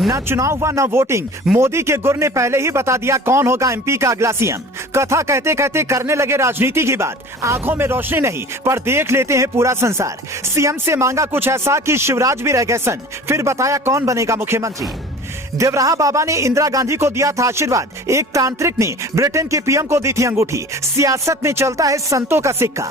न चुनाव हुआ न वोटिंग, मोदी के गुर ने पहले ही बता दिया कौन होगा एमपी का अगला सीएम। कथा कहते कहते करने लगे राजनीति की बात। आंखों में रोशनी नहीं पर देख लेते हैं पूरा संसार। सीएम से मांगा कुछ ऐसा कि शिवराज भी रह गए सन। फिर बताया कौन बनेगा मुख्यमंत्री। देवराहा बाबा ने इंदिरा गांधी को दिया था आशीर्वाद। एक तांत्रिक ने ब्रिटेन के पीएम को दी थी अंगूठी। सियासत में चलता है संतों का सिक्का।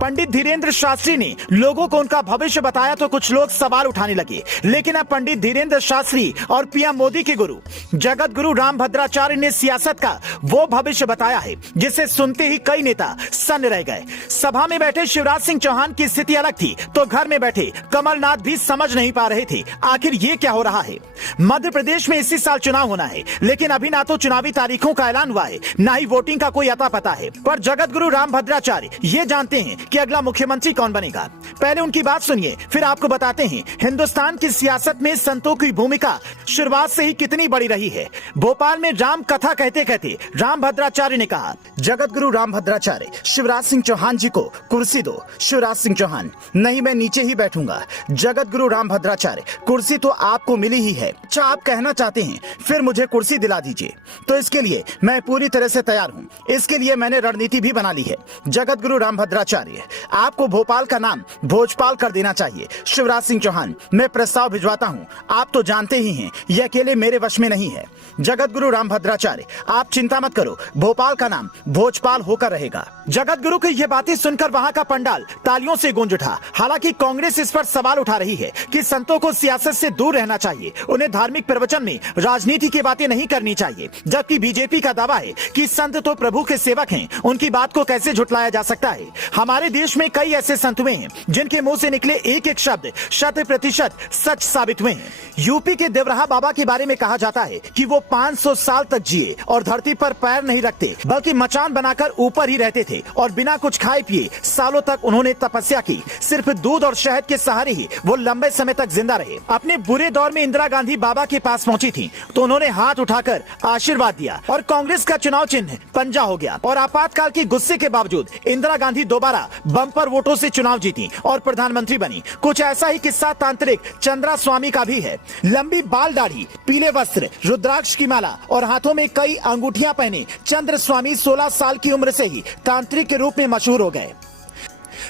पंडित धीरेन्द्र शास्त्री ने लोगों को उनका भविष्य बताया तो कुछ लोग सवाल उठाने लगे, लेकिन अब पंडित धीरेन्द्र शास्त्री और पीएम मोदी के गुरु जगत गुरु रामभद्राचार्य ने सियासत का वो भविष्य बताया है जिसे सुनते ही कई नेता सन्न रह गए। सभा में बैठे शिवराज सिंह चौहान की स्थिति अलग थी तो घर में बैठे कमलनाथ भी समझ नहीं पा रहे थे आखिर ये क्या हो रहा है। मध्य प्रदेश में इसी साल चुनाव होना है, लेकिन अभी ना तो चुनावी तारीखों का ऐलान हुआ है, ना ही वोटिंग का कोई अता पता है। पर जगत गुरु रामभद्राचार्य ये जानते हैं कि अगला मुख्यमंत्री कौन बनेगा। पहले उनकी बात सुनिए, फिर आपको बताते हैं हिंदुस्तान की सियासत में संतों की भूमिका शुरुआत से ही कितनी बड़ी रही है। भोपाल में राम कथा कहते कहते रामभद्राचार्य ने कहा, जगत गुरु रामभद्राचार्य, शिवराज सिंह चौहान जी को कुर्सी दो। शिवराज सिंह चौहान, नहीं मैं नीचे ही बैठूंगा। जगत गुरु रामभद्राचार्य, कुर्सी तो आपको मिली ही है। अच्छा आप कहना चाहते हैं फिर मुझे कुर्सी दिला दीजिए, तो इसके लिए मैं पूरी तरह से तैयार हूँ। इसके लिए मैंने रणनीति भी बना ली है। जगत गुरु रामभद्राचार्य, आपको भोपाल का नाम भोजपाल कर देना चाहिए। शिवराज सिंह चौहान, मैं प्रस्ताव भिजवाता हूं। आप तो जानते ही हैं यह अकेले मेरे वश में नहीं है। जगत गुरु रामभद्राचार्य, आप चिंता मत करो, भोपाल का नाम भोजपाल होकर रहेगा। जगत गुरु की यह बातें सुनकर वहां का पंडाल तालियों से गूंज उठा। हालांकि कांग्रेस इस पर सवाल उठा रही है कि संतों को सियासत से दूर रहना चाहिए, उन्हें धार्मिक प्रवचन में राजनीति की बातें नहीं करनी चाहिए। जबकि बीजेपी का दावा है कि संत तो प्रभु के सेवक हैं, उनकी बात को कैसे झुटलाया जा सकता है। हमारे देश में कई ऐसे संत हुए हैं जिनके मुंह से निकले एक एक शब्द 100% सच साबित हुए हैं। यूपी के देवराहा बाबा के बारे में कहा जाता है कि वो 500 साल तक जिए और धरती पर पैर नहीं रखते, बल्कि मचान बनाकर ऊपर ही रहते थे और बिना कुछ खाए पिए सालों तक उन्होंने तपस्या की। सिर्फ दूध और शहद के सहारे ही वो लंबे समय तक जिंदा रहे। अपने बुरे दौर में इंदिरा गांधी बाबा के पास पहुंची थी तो उन्होंने हाथ उठाकर आशीर्वाद दिया और कांग्रेस का चुनाव चिन्ह पंजा हो गया। और आपातकाल के गुस्से के बावजूद इंदिरा गांधी दोबारा बम्पर वोटों से चुनाव जीती और प्रधानमंत्री बनी। कुछ ऐसा ही किस्सा तांत्रिक चंद्रा स्वामी का भी है। लंबी बाल दाढ़ी, पीले वस्त्र, रुद्राक्ष की माला और हाथों में कई अंगूठियां पहने चंद्र स्वामी 16 साल की उम्र से ही तांत्रिक के रूप में मशहूर हो गए।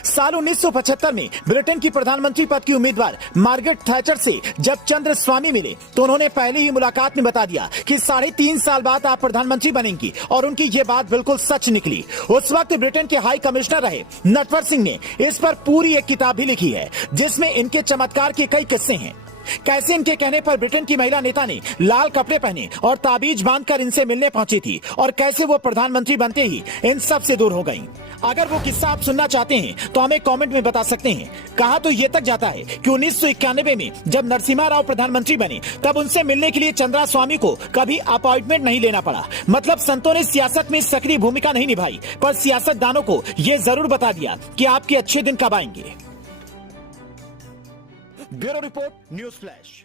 साल 1975 में ब्रिटेन की प्रधानमंत्री पद की उम्मीदवार मार्गरेट थैचर से जब चंद्र स्वामी मिले तो उन्होंने पहले ही मुलाकात में बता दिया कि 3.5 साल बाद आप प्रधानमंत्री बनेंगी, और उनकी ये बात बिल्कुल सच निकली। उस वक्त ब्रिटेन के हाई कमिश्नर रहे नटवर सिंह ने इस पर पूरी एक किताब भी लिखी है जिसमें इनके चमत्कार के कई किस्से हैं। कैसे इनके कहने पर ब्रिटेन की महिला नेता ने लाल कपड़े पहने और ताबीज बांधकर इनसे मिलने पहुंची थी, और कैसे वो प्रधानमंत्री बनते ही इन सब से दूर हो गईं। अगर वो किस्सा आप सुनना चाहते हैं तो हमें कमेंट में बता सकते हैं। कहा तो ये तक जाता है कि 1991 में जब नरसिम्हा राव प्रधानमंत्री बने तब उनसे मिलने के लिए चंद्रा स्वामी को कभी अपॉइंटमेंट नहीं लेना पड़ा। मतलब संतों ने सियासत में सक्रिय भूमिका नहीं निभाई, पर सियासतदानों को ये जरूर बता दिया कि आपके अच्छे दिन कब आएंगे। Bureau report, news flash.